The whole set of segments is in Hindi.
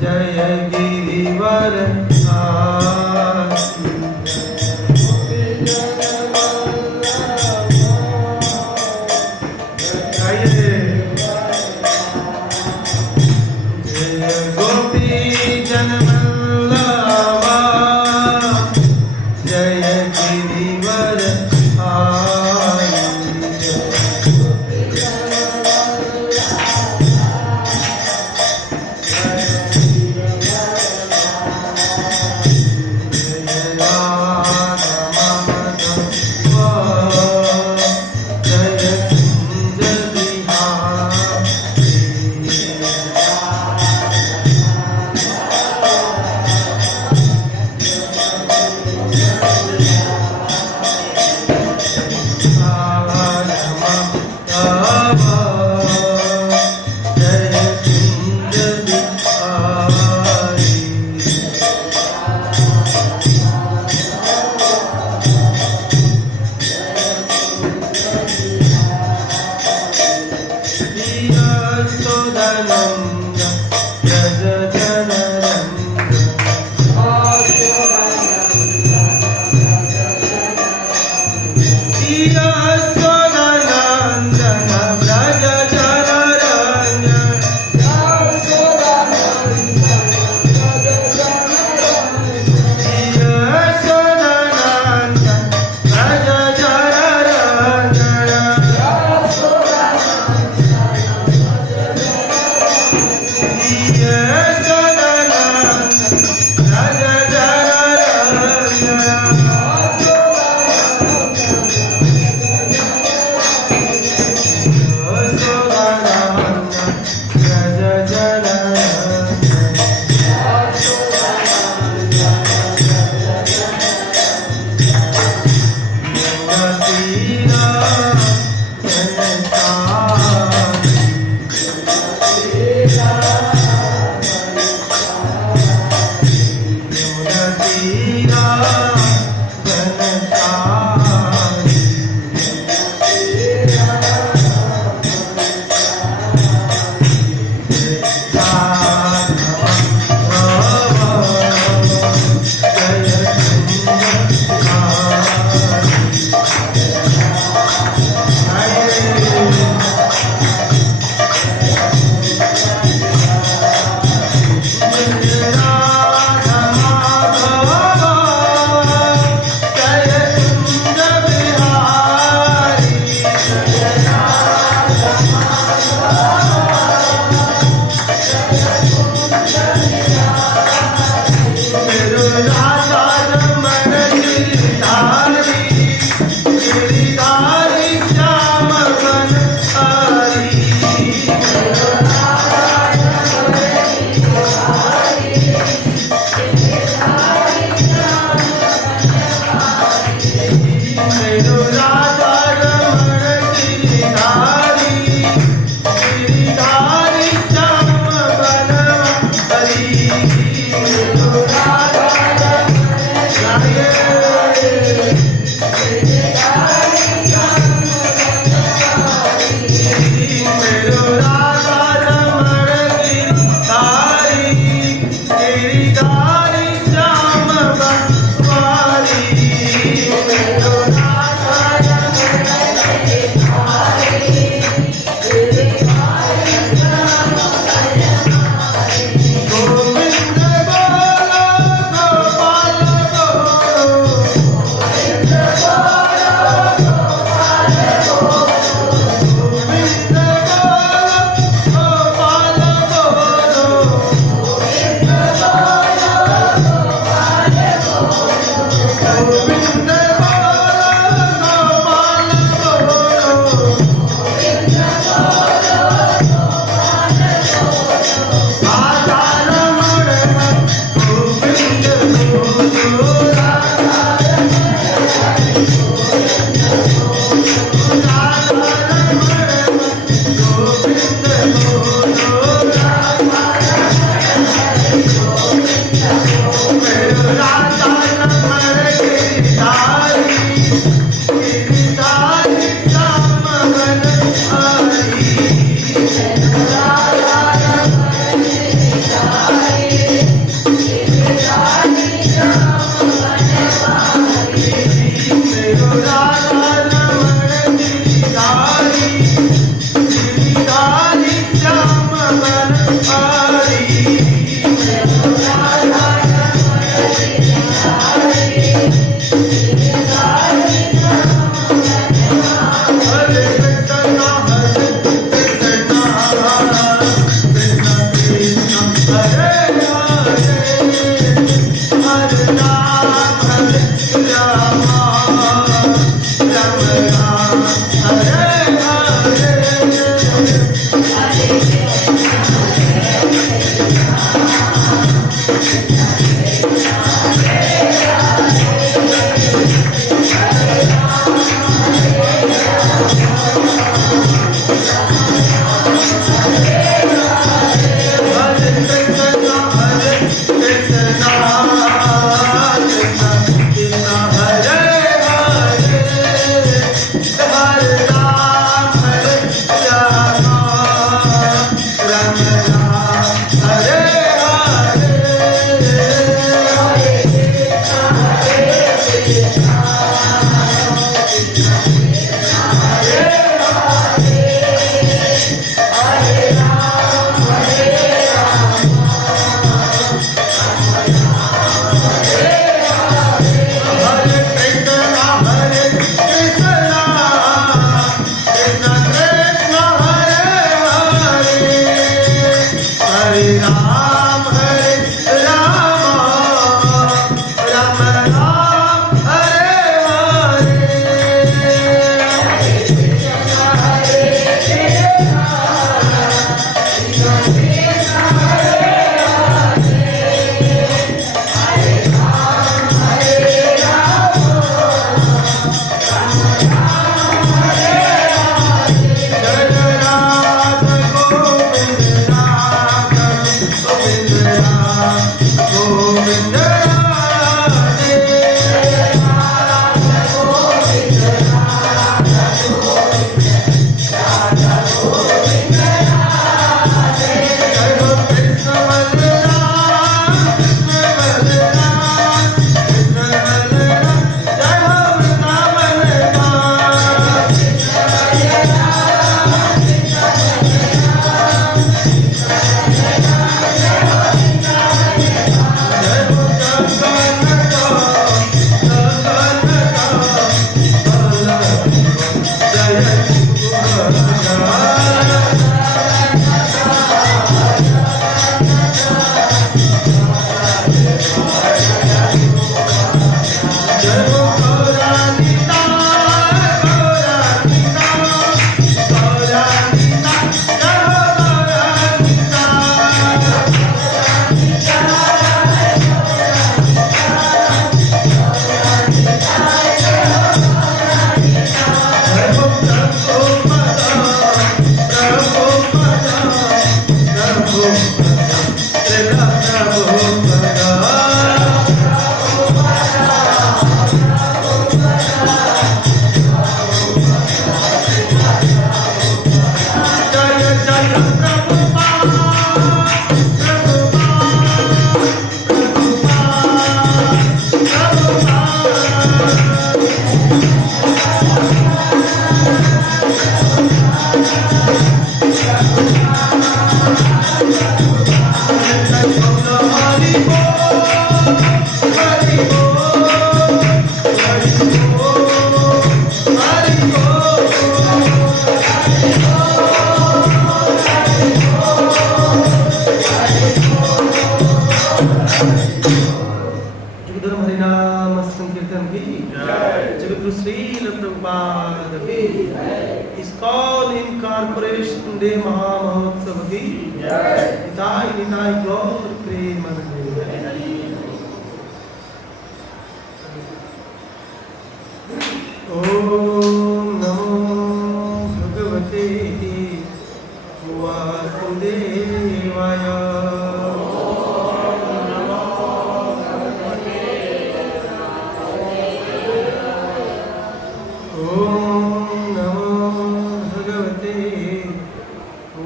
जय गिरिवर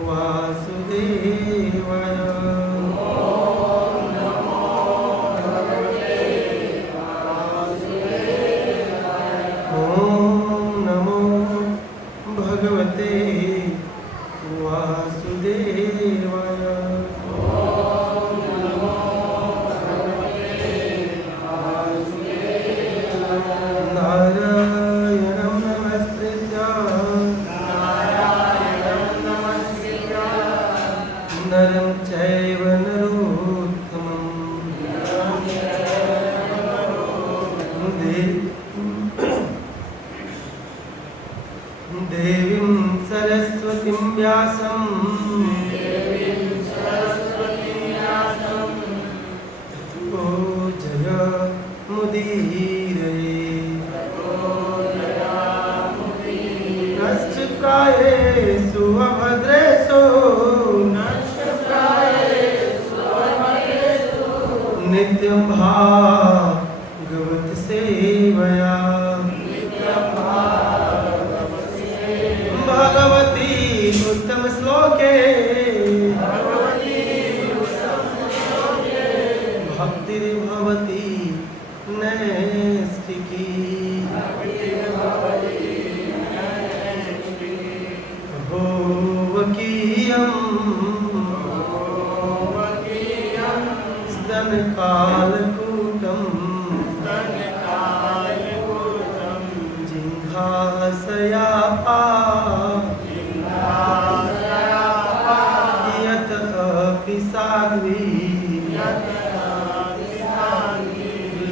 वासुदेवाय। नित्यं भागवत सेवया भगवती उत्तम श्लोके भक्तिर्भवती नैष्ठिकी भोवकीयं स्तनकालकूटं जिह्वासयापा यत अपि साध्वी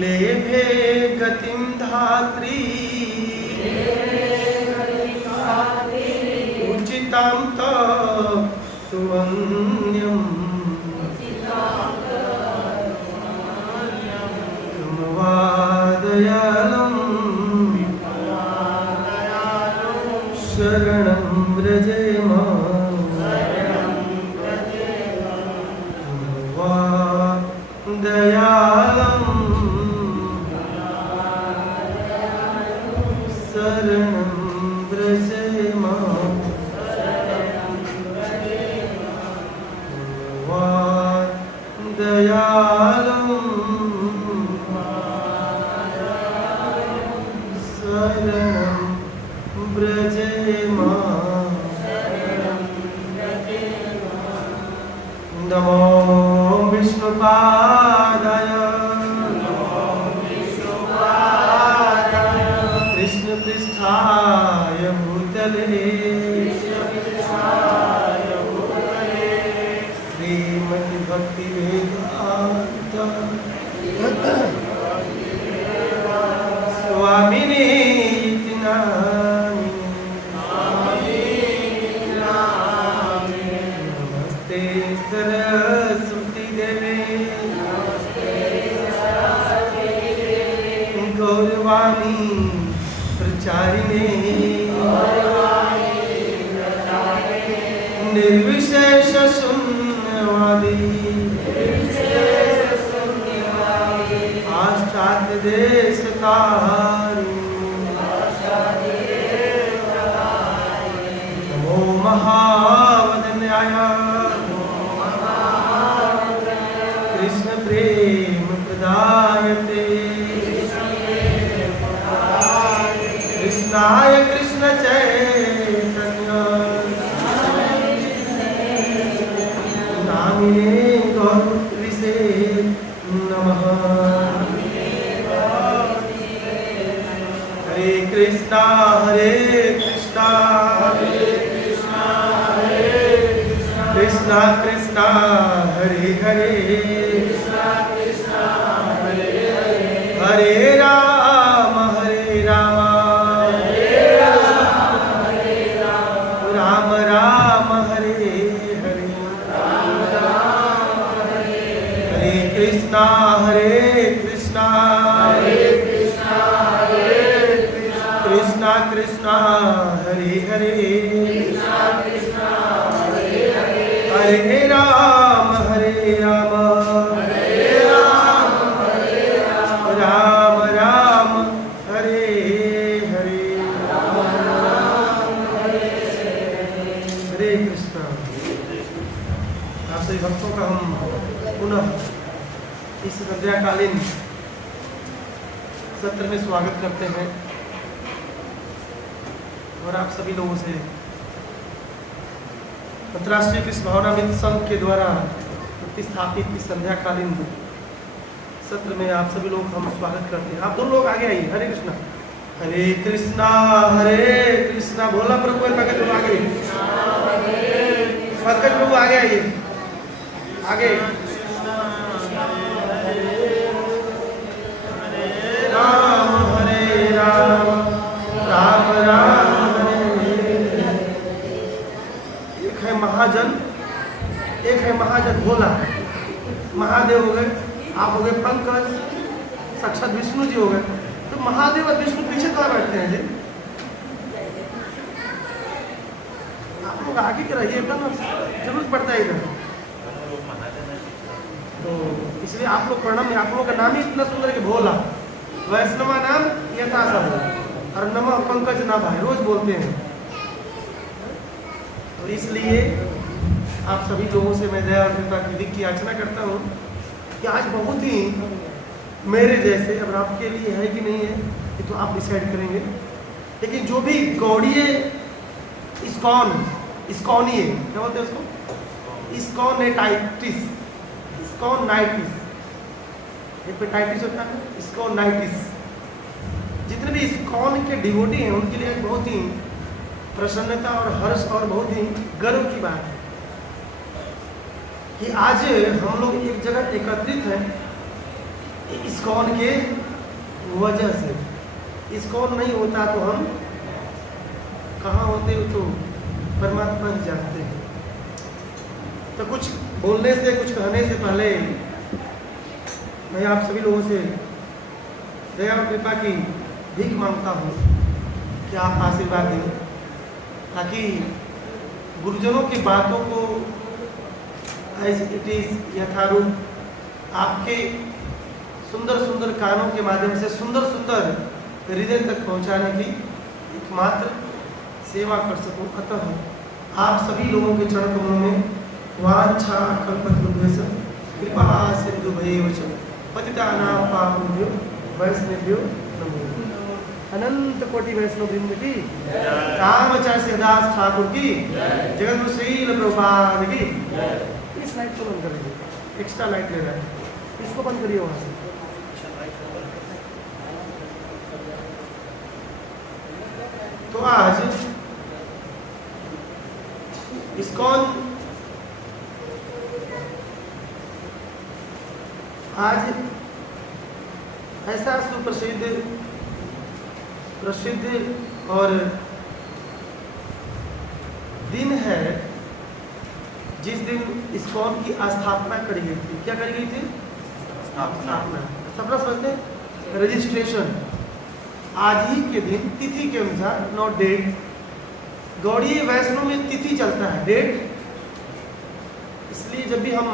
लेभे गतिं धात्री उचितां तु अन्यं वादयालं शरणं व्रजेम दयालं शरणं व्रजेम दयालं शरणं व्रजेम नमो विष्णुपादाय कृष्णपृष्ठाय भूतले श्रीमद् भक्तिवेदान्त स्वामिने इति नामिने नमस्ते सरस्वती देवे गौरवाणी प्रचारिणे निर्विशेष शून्यवादी पाश्चात्य देश नमो महावदन्याय कृष्ण प्रेम प्रदायते कृष्णाय कृष्ण चैतन्य नामिने गौरविसे नमः हरे कृष्णा कृष्णा कृष्णा हरे हरे हरे राम राम राम हरे हरे हरे कृष्णा कृष्णा कृष्णा हरे हरे हरे राम राम राम हरे हरे हरे कृष्णा। आप सभी भक्तों का हम पुनः इस संध्याकालीन सत्र में स्वागत करते हैं और आप सभी लोगों से अंतर्राष्ट्रीय कृष्ण भावनामृत संघ के द्वारा प्रतिस्थापित इस संध्याकालीन सत्र में आप सभी लोग हम स्वागत करते हैं। आप दोनों लोग आगे आइए। हरे कृष्णा भोला प्रभु पंकज लोग आगे आइए आगे राम हरे राम राम राम महाजन, एक है महाजन भोला, महादेव हो गए, आप हो गए पंकज, साक्षात विष्णु जी हो गए। तो महादेव और विष्णु पीछे कहाँ बैठते हैं जी? आप लोग आगे के रहिएगा ना, जरूरत पड़ता है इधर। तो इसलिए आप लोग प्रणाम में, आप लोगों का नाम ही इतना सुंदर है कि भोला। वैष्णवा नाम यथा सब और नमः पंकज ना भाई रोज बोलते हैं। तो इसलिए आप सभी लोगों से मैं दया और कृपा की याचना करता हूँ कि आज बहुत ही मेरे जैसे, अब आपके लिए है कि नहीं है ये तो आप डिसाइड करेंगे, लेकिन जो भी गौड़ीय इस्कॉनीय क्या बोलते हैं उसको, इस्कॉनेटाइटिस, इस्कॉनाइटिस, हेपेटाइटिस होता है, इस्कॉनाइटिस, जितने भी इस्कॉन के डिवोटी हैं उनके लिए बहुत ही प्रसन्नता और हर्ष और बहुत ही गर्व की बात है कि आज हम लोग एक जगह एकत्रित हैं इस्कॉन के वजह से। इस्कॉन नहीं होता तो हम कहाँ होते हो तो परमात्मा ही जानते हैं। तो कुछ बोलने से, कुछ कहने से पहले मैं आप सभी लोगों से दया और कृपा की भीख मांगता हूँ कि आप आशीर्वाद दें, ताकि गुरुजनों की बातों को एज इट इज यथारूप आपके सुंदर सुंदर कानों के माध्यम से सुंदर सुंदर हृदय तक पहुंचाने की एकमात्र सेवा कर सकूं। अतः आप सभी लोगों के चरण कमलों में वांछा कल्पतरुभ्यश्च कृपा सिन्धुभ्यैव च पतितानां पावनेभ्यो वैष्णवेभ्यो नमो नमः। अनंत कोटि वैष्णव वृंद की, रामाचार्य दास ठाकुर की, जगत श्रील प्रभुपाद की। इस लाइट को बंद कर दीजिए, एक्स्ट्रा लाइट ले रहा है, इसको बंद करिए वहां से। तो आज इस्कॉन आज ऐसा सुप्रसिद्ध प्रसिद्ध और दिन है जिस दिन इस्कॉन की स्थापना करी गई थी। क्या करी गई थी? स्थापना। सपना समझते हैं? रजिस्ट्रेशन। आज ही के दिन तिथि के अनुसार, नॉट डेट। गौड़ीय वैष्णव में तिथि चलता है, डेट। इसलिए जब भी हम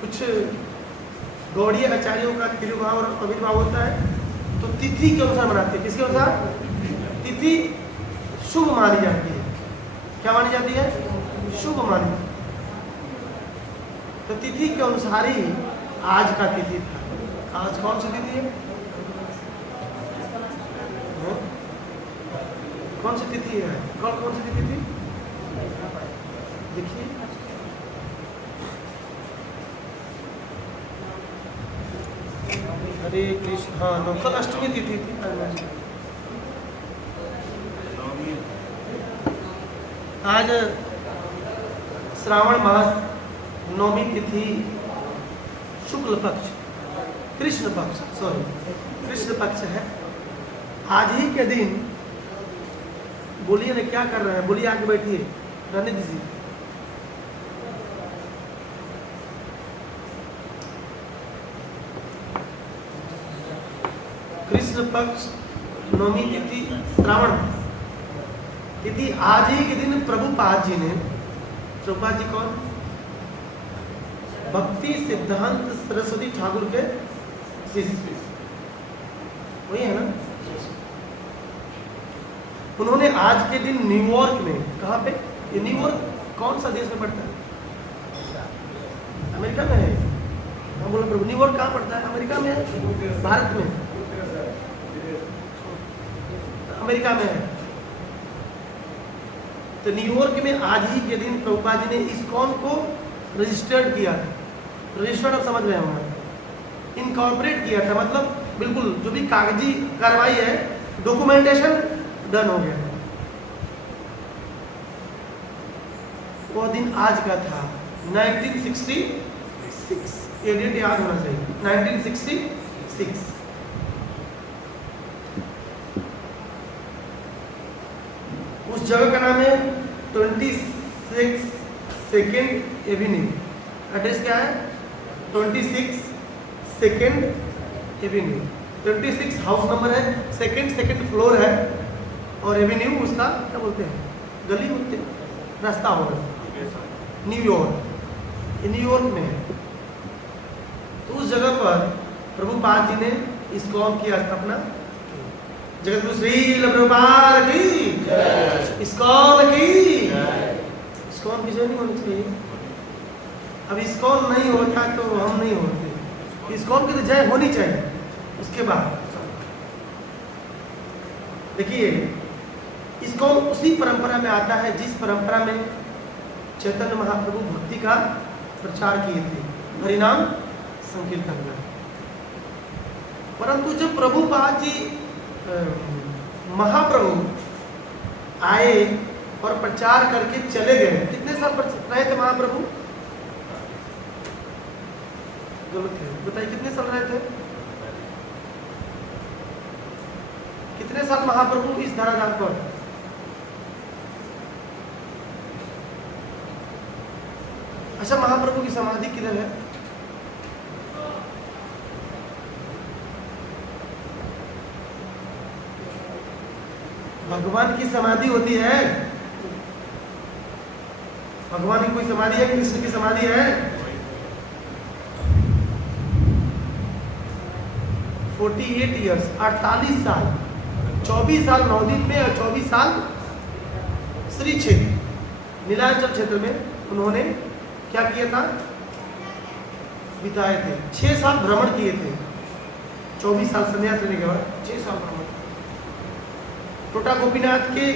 कुछ गौड़ीय आचार्यों का तिरुभाव और आविर्भाव होता है तो तिथि के अनुसार मनाते हैं। किसके अनुसार? तिथि शुभ मानी जाती है। क्या मानी जाती है? शुभ मानी। तो तिथि के अनुसार ही आज का तिथि था। आज कौन सी तिथि है? कौन सी तिथि है? कौन सी तिथि थी? देखिए, हरे कृष्ण। हाँ, कल अष्टमी तिथि थी। आज श्रावण मास नौमी तिथि, शुक्ल पक्ष, कृष्ण पक्ष, कृष्ण पक्ष है। आज ही के दिन, बोलिए ना क्या कर रहे हैं? बोलिए, आगे बैठिए रणनीति जी। कृष्ण पक्ष नौमी तिथि, श्रावण तिथि। आज ही के दिन प्रभुपाद जी ने, प्रभुपाद जी कौन? भक्ति सिद्धांत सरस्वती ठाकुर के शिष्य, वही है ना? उन्होंने आज के दिन न्यूयॉर्क में, कहाँ पे? ये न्यूयॉर्क कौन सा देश में पड़ता है? अमेरिका में है। हम बोला प्रभु, न्यूयॉर्क कहाँ पड़ता है? अमेरिका में है? भारत में? अमेरिका में है। तो न्यूयॉर्क में आज ही के दिन प्रभुपाद जी ने इस्कॉन को रजिस्टर्ड किया था। रजिस्टर्ड आप समझ रहे होंगे, इनकॉर्पोरेट किया था, मतलब बिल्कुल जो भी कागजी कार्रवाई है, डॉक्यूमेंटेशन डन हो गया। वो दिन आज का था, 1966। ये डेट याद होना चाहिए, 1966। उस जगह का नाम है 26 सेकेंड एवेन्यू। एड्रेस क्या है? 26 सेकेंड एवेन्यू। 26 हाउस नंबर है, सेकेंड फ्लोर है, और एवेन्यू उसका क्या बोलते हैं? गली बोलते हैं, रास्ता होगा। न्यूयॉर्क, न्यूयॉर्क में है। तो उस जगह पर प्रभुपाद जी ने इस्कॉन की स्थापना, जगतगुरु श्री प्रभुपाद की, इस्कॉन की, इस्कॉन की जय नहीं होनी चाहिए। अब इस्कॉन नहीं होता तो हम नहीं होते, इस्कॉन की तो जय होनी चाहिए। उसके बाद देखिए, इस्कॉन उसी परंपरा में आता है जिस परंपरा में चैतन्य महाप्रभु भक्ति का प्रचार किए थे, हरिनाम संकीर्तन में। परंतु जब प्रभुपाद जी महाप्रभु आए और प्रचार करके चले गए, कितने साल रहे थे महाप्रभु? बताइए कितने साल रहे थे? कितने साल महाप्रभु इस धराधाम पर? अच्छा, महाप्रभु की समाधि किधर है? भगवान की समाधि होती है, भगवान की कोई समाधि है, कृष्ण की समाधि है। 48 ईयर्स, 48 साल, 24 साल नवदीप में और 24 साल श्री क्षेत्र नीलांचल क्षेत्र में उन्होंने क्या किया था? बिताए थे। 6 साल भ्रमण किए थे, 24 साल संन्यास लेने के बाद 6 साल भ्रमण। टोटा गोपीनाथ के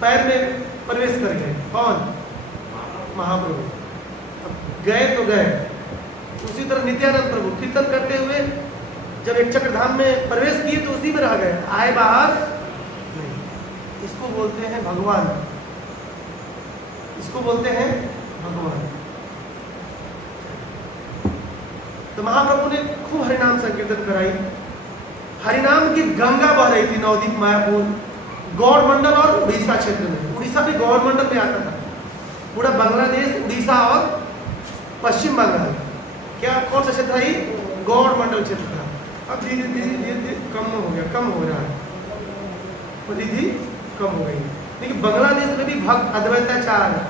पैर में प्रवेश कर गए, कौन? महाप्रभु। अब गए तो गए। उसी तरह नित्यानंद प्रभु कीर्तन करते हुए जब एक चक्रधाम में प्रवेश किए तो उसी में रह गए, आए बाहर नहीं। इसको बोलते हैं भगवान, इसको बोलते हैं भगवान। तो महाप्रभु ने खूब हरिनाम संकीर्तन कराई। हरिनाम की गंगा बह रही थी नवदीप मायापुर गौड़ मंडल और उड़ीसा क्षेत्र में। उड़ीसा भी गौड़ मंडल में आता था, पूरा बांग्लादेश, उड़ीसा और पश्चिम बंगाल, क्या कौन सा क्षेत्र है? गौड़ मंडल क्षेत्र था। अब धीरे धीरे कम हो गया, कम हो रहा है, परिधि कम हो गई। लेकिन बांग्लादेश में भी भक्त अद्वैताचार्य,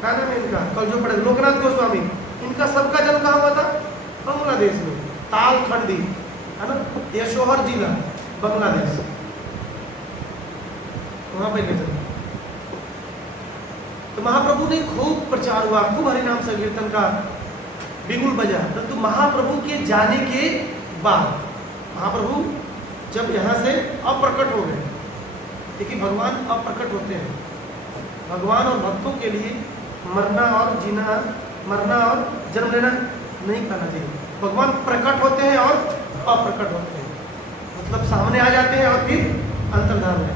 क्या नाम है इनका, कल जो पढ़े, लोकनाथ गोस्वामी, इनका सबका जन्म कहाँ हुआ था? बांग्लादेश में, तालखंडी है ना, यशोहर जिला बांग्लादेश, वहां पर जन्म। तो महाप्रभु ने खूब प्रचार हुआ, खूब हरिनाम संकीर्तन का बिगुल बजा। परंतु तो महाप्रभु के जाने के बाद महाप्रभु जब यहाँ से अप्रकट हो गए, देखिए भगवान अप्रकट होते हैं, भगवान और भक्तों के लिए मरना और जीना, मरना और जन्म लेना नहीं करना चाहिए। भगवान प्रकट होते हैं और अप्रकट होते हैं, मतलब सामने आ जाते हैं और फिर अंतर्धान है।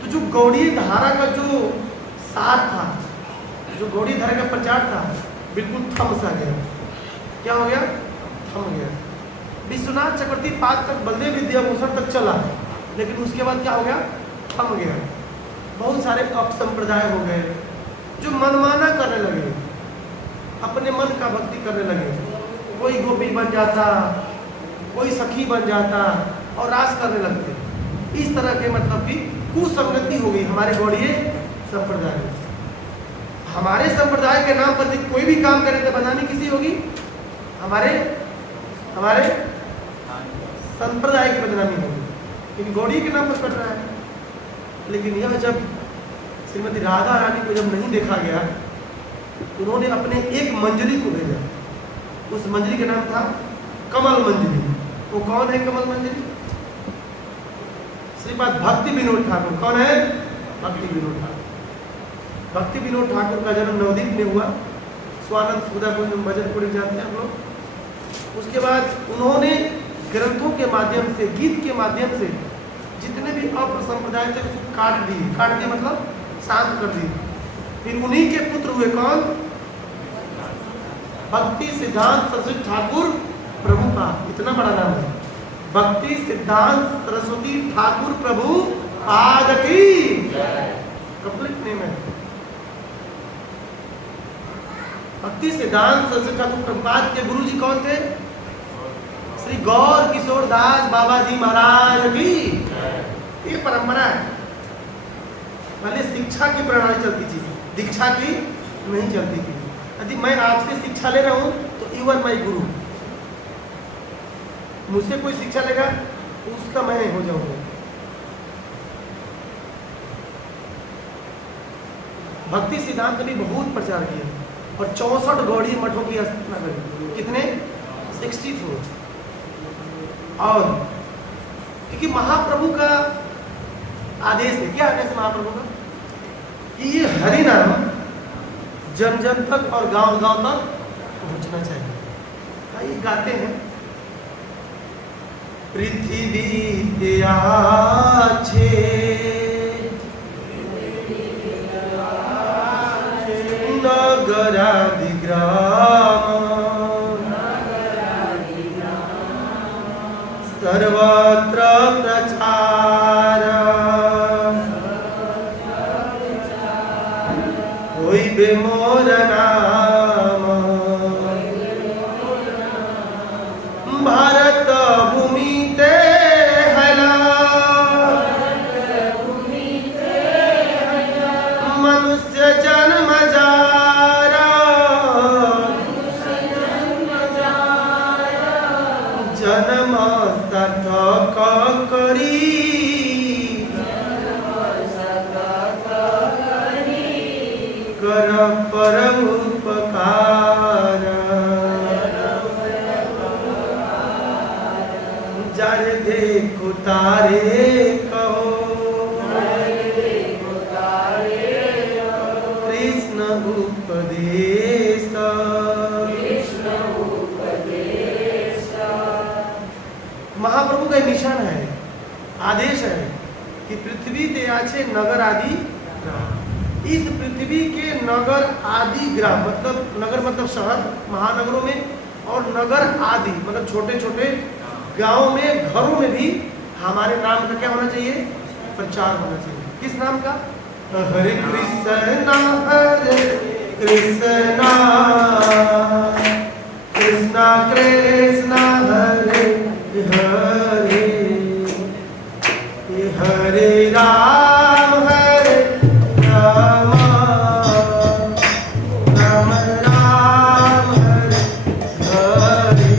तो जो गौड़ीय धारा का जो सार था, जो गौड़ीय धारा का प्रचार था, बिल्कुल थम सा गया। क्या हो गया? थम गया। विश्वनाथ चक्रवर्ती पाद तक, बलदेव विद्याभूषण तक चला, लेकिन उसके बाद क्या हो गया? थम गया। बहुत सारे अपसंप्रदाय हो गए जो मनमाना करने लगे, अपने मन का भक्ति करने लगे। कोई गोपी बन जाता, कोई सखी बन जाता और रास करने लगते। इस तरह के मतलब की कुसंगति हो गई हमारे गौड़ीय संप्रदाय में। हमारे संप्रदाय के नाम पर कोई भी काम करे तो बदनामी किसी होगी? हमारे संप्रदाय की बदनामी होगी, क्योंकि गौड़ी के नाम पर कर रहा है। लेकिन यह जब श्रीमती राधा रानी को जब नहीं देखा गया, उन्होंने अपने एक मंजरी को भेजा। उस मंजरी का नाम था कमल मंजरी। वो कौन है कमल मंजरी? श्रीपाद भक्ति विनोद ठाकुर। कौन है? भक्ति विनोद ठाकुर। भक्ति विनोद ठाकुर का जन्म नवदीप में हुआ, स्वानंद सुधा को भजन को जानते हैं हम लोग। उसके बाद उन्होंने ग्रंथों के माध्यम से, गीत के माध्यम से जितने भी अपसंप्रदाय थे उसको काट दिए मतलब शांत कर दिए। फिर उन्हीं के पुत्र हुए कौन? भक्ति सिद्धांत सरस्वती ठाकुर प्रभुपाद। इतना बड़ा नाम है, भक्ति सिद्धांत सरस्वती ठाकुर प्रभुपाद की कंप्लीट नेम है। भक्ति सिद्धांत सरस्वती ठाकुर प्रभुपाद के गुरु जी कौन थे? श्री गौर किशोर दास बाबा जी महाराज की। ये परंपरा है। पहले शिक्षा की प्रणाली चलती थी, दीक्षा की नहीं चलती थी। यदि मैं आपसे शिक्षा ले रहा हूँ तो यू आर माई गुरु, मुझसे कोई शिक्षा लेगा तो उसका मैं हो जाऊंगा। भक्ति सिद्धांत ने बहुत प्रचार किया और 64 गौड़ीय मठों की स्थापना करी। कितने? 64। और क्योंकि महाप्रभु का आदेश है, क्या आदेश है महाप्रभु का? कि ये हरि नाम जन जन तक और गांव गांव तक पहुंचना चाहिए। आइए गाते हैं। पृथ्वी आछे नगरादि ग्राम सर्वत्र प्रचार होइबे मोर नाम। भारत भूमि ते हैला मनुष्य जन्म जारा जन्म सार्थक करी कर परम उपकार। जारे देखो तारे कहो कृष्ण उपदेश। महाप्रभु का निशान है, आदेश है कि पृथ्वी ते आछे नगर आदि ग्राम। इस पृथ्वी के नगर आदि ग्राम मतलब नगर मतलब शहर महानगरों में, और नगर आदि मतलब छोटे छोटे गांव में, घरों में भी हमारे नाम का क्या होना चाहिए? प्रचार होना चाहिए। किस नाम का? हरे कृष्ण हरे कृष्ण कृष्ण कृष्ण हरे हरे हरे राम हरे राम राम राम हरे हरे।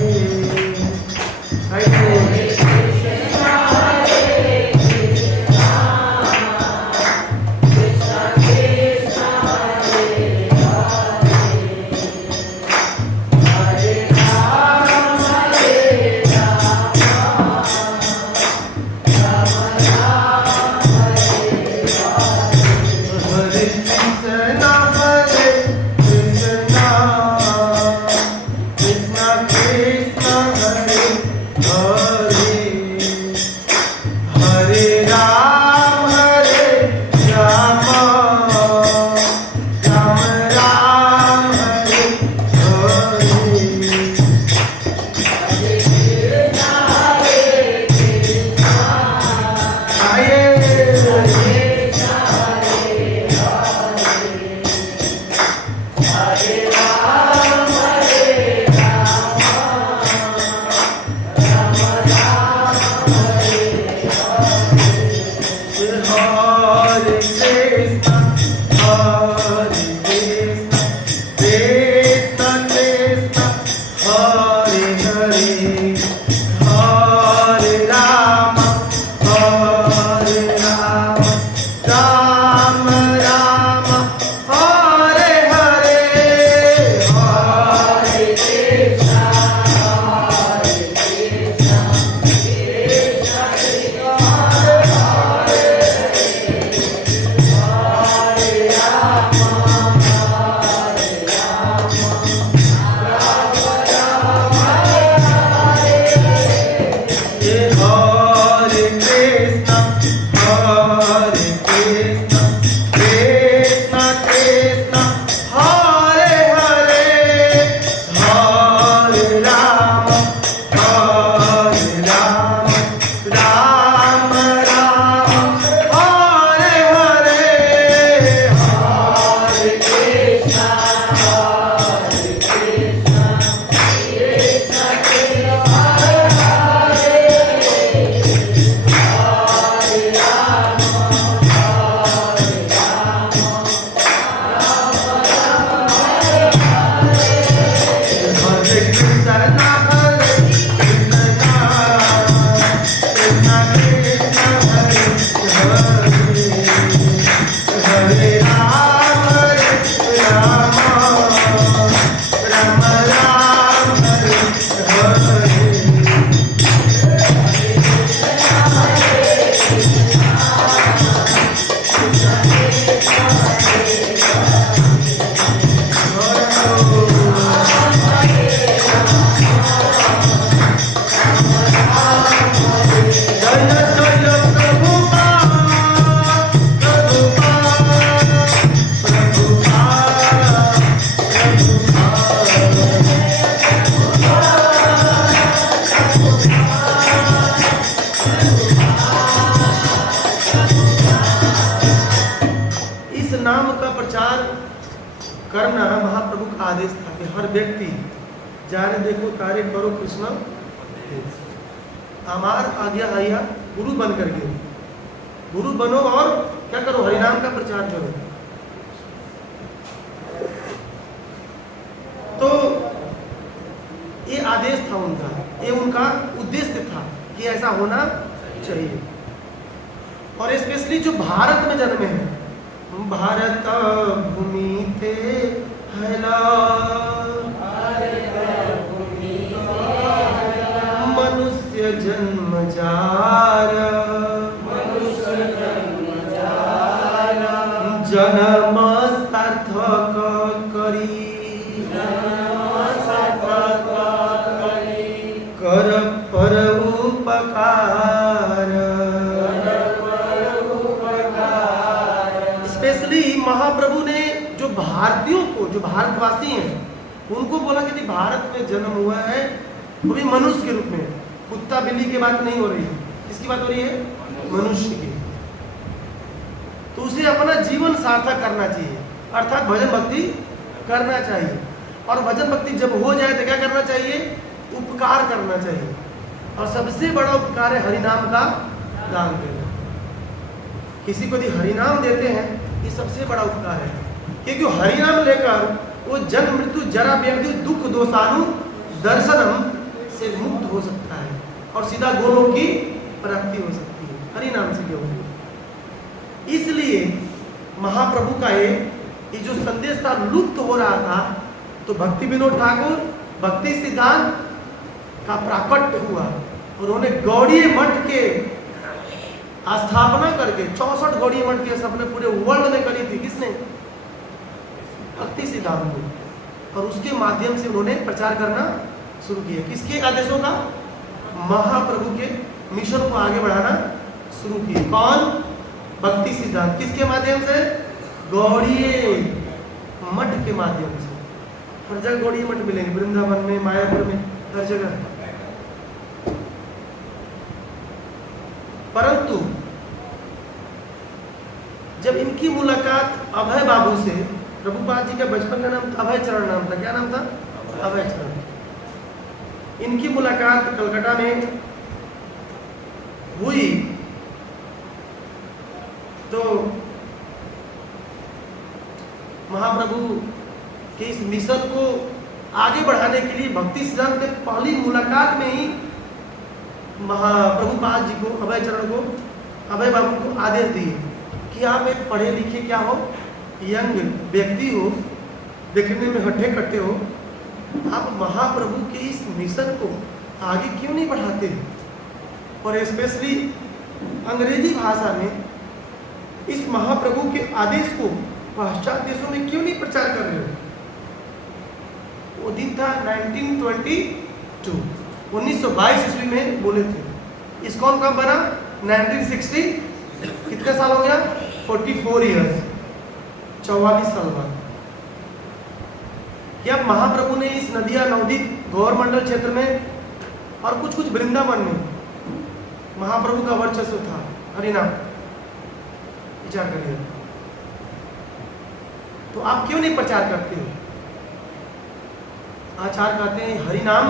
करना महाप्रभु का आदेश था कि हर व्यक्ति जाने देखो कार्य करो कृष्ण हमार आज्ञा आया गुरु बन करके गुरु बनो और क्या करो हरिनाम का प्रचार करो। तो ये आदेश था उनका, ये उनका उद्देश्य था कि ऐसा होना चाहिए। और स्पेशली जो भारत में जन्मे हैं, भारत भूमि ते हैला मनुष्य जन्म जारा जन्म सार्थक करी कर पर उपकार। स्पेशली महाप्रभु ने जो भारतीयों को, जो भारतवासी हैं, उनको बोला कि भारत में जन्म हुआ है वो भी मनुष्य के रूप में, कुत्ता बिल्ली की बात नहीं हो रही है। किसकी बात हो रही है? मनुष्य की। तो उसे अपना जीवन सार्थक करना चाहिए, अर्थात भजन भक्ति करना चाहिए। और भजन भक्ति जब हो जाए तो क्या करना चाहिए? उपकार करना चाहिए। और सबसे बड़ा उपकार है हरिनाम का दान देना। किसी को यदि हरिनाम देते हैं ये सबसे बड़ा उपकार है, क्योंकि हरिनाम लेकर वो जन्म मृत्यु जरा व्याधि दुख दोषानु दर्शनम से मुक्त हो सकता है और सीधा गोलों की प्राप्ति हो सकती है हरिनाम से जो होगी। इसलिए महाप्रभु का ये जो संदेश था लुप्त हो रहा था, तो भक्ति विनोद ठाकुर भक्ति सिद्धांत का प्राकट्य हुआ और उन्होंने गौड़ीय मठ के स्थापना करके 64 गौड़ीय मठ के सपने पूरे वर्ल्ड में करी थी। किसने? भक्ति सिद्धांत को। और उसके माध्यम से उन्होंने प्रचार करना शुरू किया। किसके आदेशों का? महाप्रभु के मिशन को आगे बढ़ाना शुरू किए। कौन? भक्ति सिद्धांत। किसके माध्यम से? गौड़ीय मठ के माध्यम से। हर जगह गौड़ीय मठ मिलेंगे, वृंदावन में, मायापुर में, हर जगह। परंतु जब इनकी मुलाकात अभय बाबू से, प्रभुपाद जी का बचपन का नाम था अभय चरण नाम था। क्या नाम था? अभय चरण। इनकी मुलाकात कलकत्ता में हुई तो महाप्रभु के इस मिशन को आगे बढ़ाने के लिए भक्ति सिद्धांत ने पहली मुलाकात में ही प्रभुपाद जी को, अभय चरण को, अभय बाबू को आदेश दिए कि आप एक पढ़े लिखे क्या हो, यंग व्यक्ति हो, देखने में हट्टे कट्टे हो, आप महाप्रभु के इस मिशन को आगे क्यों नहीं बढ़ाते? और स्पेशली अंग्रेजी भाषा में इस महाप्रभु के आदेश को पाश्चात्य देशों में क्यों नहीं प्रचार कर रहे हो? वो दिन था 1922, 1922 ईस्वी में बोले थे। इस्कॉन कब बना? 1960। कितने साल हो गया? 44 ईयर्स, 44 साल बाद। क्या महाप्रभु ने इस नदिया नवदीप गौरमंडल क्षेत्र में और कुछ कुछ वृंदावन में महाप्रभु का वर्चस्व था। हरिनाम, विचार करिए। तो आप क्यों नहीं प्रचार करते हो? आचार्य कहते हैं हरिनाम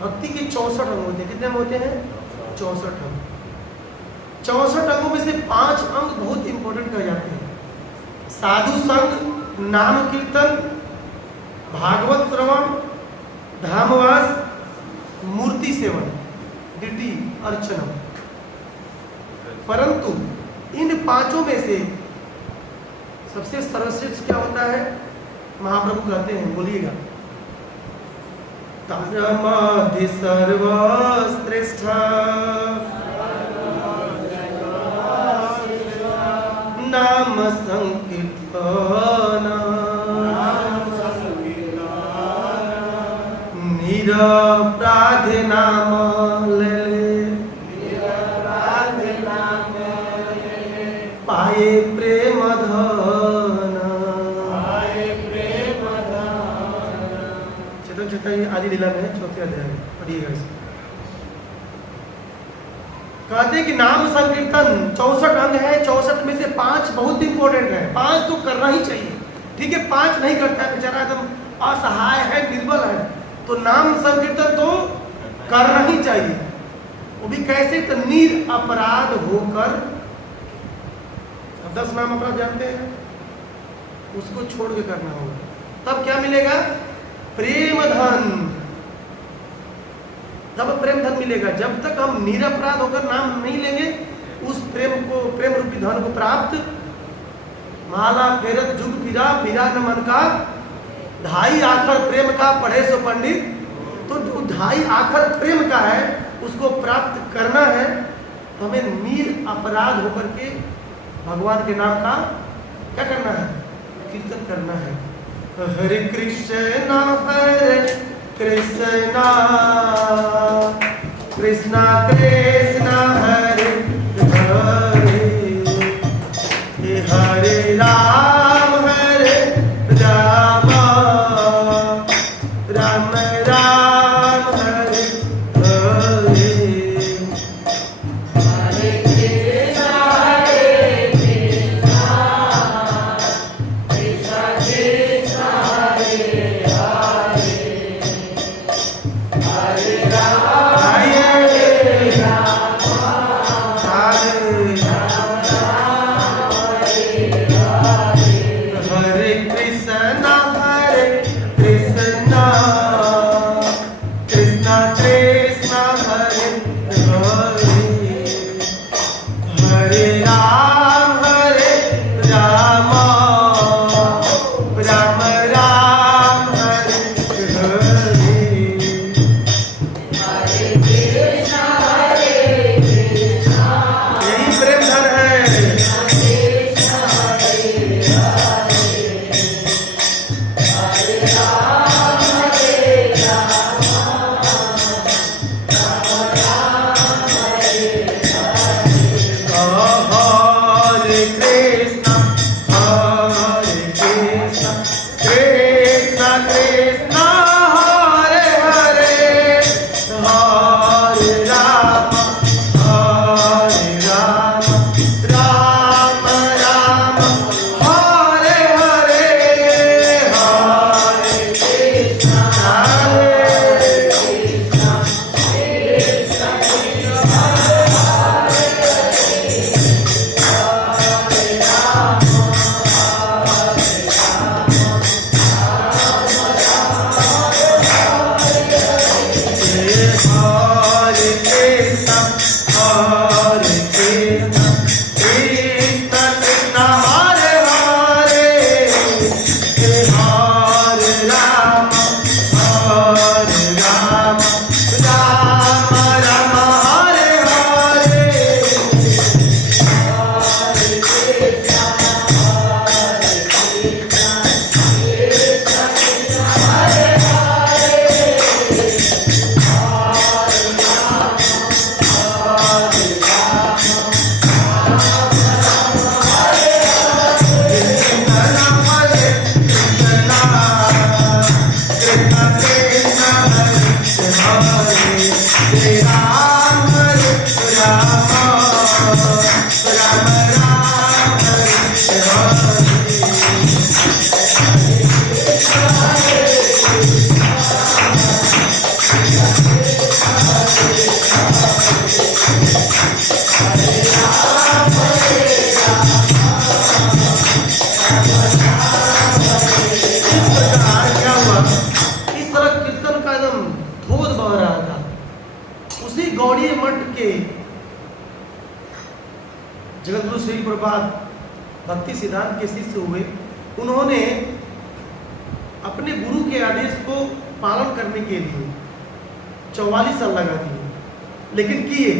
भक्ति के 64 अंग होते हैं। कितने होते हैं? 64 अंग। 64 अंगों में से 5 अंग बहुत इंपॉर्टेंट कहे जाते हैं। साधु संग, नाम कीर्तन, भागवत श्रवण, धामवास, मूर्ति सेवन, डिटी अर्चना। परंतु इन 5 में से सबसे सर्वश्रेष्ठ क्या होता है? महाप्रभु कहते हैं, बोलिएगा, तारमाधि सर्वश्रेष्ठ नाम संकीर्तन निरपराध नाम ले पाए प्रेम धन। चेतन चेतन आदि लीला में 4थे अध्याय पढ़िएगा इसे। कहते हैं कि नाम संकीर्तन 64 अंग है। 64 में से 5 बहुत इंपॉर्टेंट है। 5 तो करना ही चाहिए। ठीक है 5 नहीं करता है बेचारा, एकदम असहाय है, निर्बल है, तो नाम संकीर्तन तो करना ही चाहिए। वो भी कैसे? तो निरपराध होकर। अब 10 नाम अपराध जानते हैं, उसको छोड़ के करना होगा, तब क्या मिलेगा? प्रेम धन। तब प्रेम धन मिलेगा। जब तक हम निरपराध होकर नाम नहीं लेंगे, उस प्रेम को, प्रेम रूपी धन को प्राप्त। माला फेरत जुग फिरा, फिरा न मन का ढाई आखर प्रेम का, पढ़े सो पंडित। तो जो ढाई आखर प्रेम का है उसको प्राप्त करना है, तो हमें निरपराध होकर के भगवान के नाम का क्या करना है? कीर्तन करना है। हरे कृष्णा कृष्णा कृष्णा कृष्णा हरे हरे, हरे राम राम राम राम हरे हरे। जगतगुरु श्री प्रभुपाद भक्ति सिद्धांत के शिष्य हुए। उन्होंने अपने गुरु के आदेश को पालन करने के लिए 44 साल लगा दिए, लेकिन किए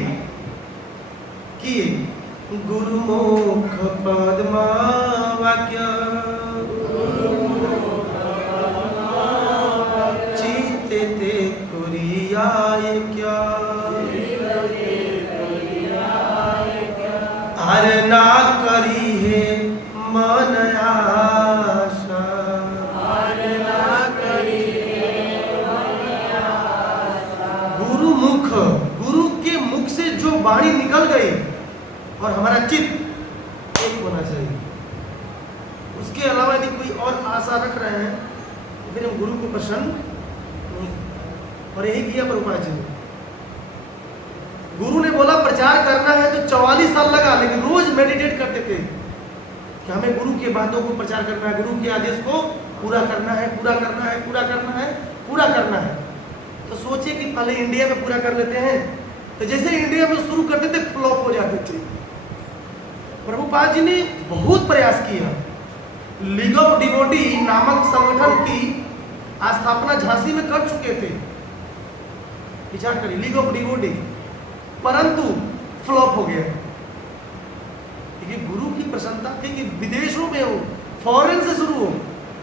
गुरुमुख पद्मा वाक्य चीते ते कुरियाए क्या, अरे ना करी है मन आशा, गुरु के मुख से जो वाणी निकल गई और हमारा चित्त एक होना चाहिए, उसके अलावा यदि कोई और आशा रख रहे हैं तो फिर हम गुरु को प्रसन्न नहीं। और यही किया प्रभुपाद जी ने। गुरु ने बोला प्रचार करना है तो 44 साल लगा, लेकिन रोज मेडिटेट करते थे कि हमें गुरु की बातों को प्रचार करना है, गुरु के आदेश को पूरा करना है, पूरा करना है, पूरा करना है, पूरा करना है। तो सोचे कि पहले इंडिया में पूरा कर लेते हैं, तो जैसे इंडिया में शुरू करते थे फ्लॉप हो जाते थे। प्रभुपाद जी ने बहुत प्रयास किया। लीग ऑफ डिवोटी नामक संगठन की स्थापना झांसी में कर चुके थे, विचार करिए, लीग ऑफ डिवोटी, परंतु फ्लॉप हो गया। क्योंकि गुरु की प्रसन्नता थी कि विदेशों में हो, फॉरेन से शुरू हो।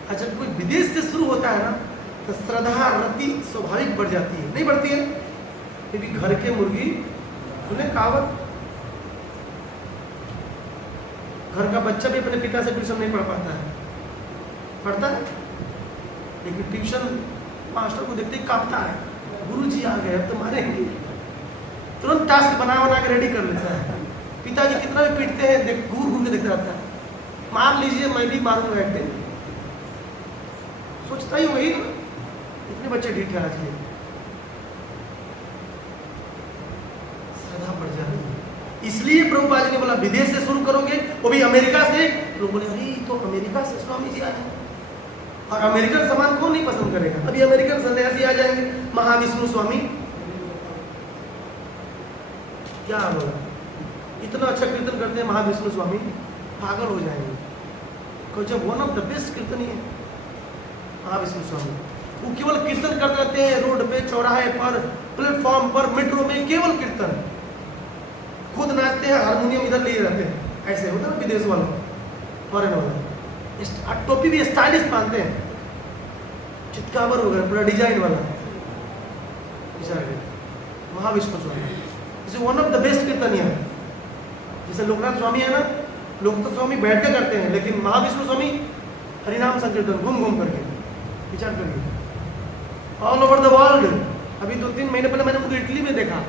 अच्छा, कोई विदेश से शुरू होता है ना तो श्रद्धा रति स्वाभाविक बढ़ जाती है, नहीं बढ़ती है? क्योंकि घर के मुर्गी सुने कहावत, घर का बच्चा भी अपने पिता से ट्यूशन नहीं पढ़ पाता है, पढ़ता है, लेकिन ट्यूशन मास्टर को देखते ही कांपता है, गुरुजी आ गए अब तो मारेंगे, तुरंत टास्क बना के रेडी कर लेता है। पिताजी कितना भी पीटते हैं, देख घूर घूर के देखता रहता है, मार लीजिए मैं भी मारूंगा एक दिन, सोचता ही वही ना। इतने बच्चे ढीठ है आज के, श्रद्धा बढ़ जा रही है। इसलिए प्रभुपाद जी ने बोला विदेश से शुरू करोगे, वो भी अमेरिका से। लोग बोले अरे तो अमेरिका से स्वामी जी आ जाए, और अमेरिकन सामान कौन नहीं पसंद करेगा? अभी अमेरिकन सन्यासी आ जाएंगे, महाविष्णु स्वामी क्या बोला, इतना अच्छा कीर्तन करते हैं महाविष्णु स्वामी, पागल हो जाएंगे। जब वन ऑफ द बेस्ट कीर्तन है महाविष्णु स्वामी, वो केवल कीर्तन करते रहते हैं, रोड पे, चौराहे पर, प्लेटफॉर्म पर, मेट्रो में, केवल कीर्तन, खुद नाचते हैं, हारमोनियम इधर लिए रहते हैं। ऐसे होता है ना विदेश वाला, फॉरेन वाला, टोपी भी स्टाइलिश पहनते हैं, चितकावर हो गया पूरा डिजाइन वाला। महाविष्णु स्वामी जैसे वन ऑफ द बेस्ट कीर्तनिया है। जैसे लोकनाथ स्वामी है ना, लोकनाथ स्वामी बैठ के करते हैं, लेकिन महाविष्णु स्वामी हरिनाम संकीर्तन घूम घूम करके, विचार करिए, ऑल ओवर द वर्ल्ड। अभी 2-3 महीने पहले मैंने उनको इटली में देखा,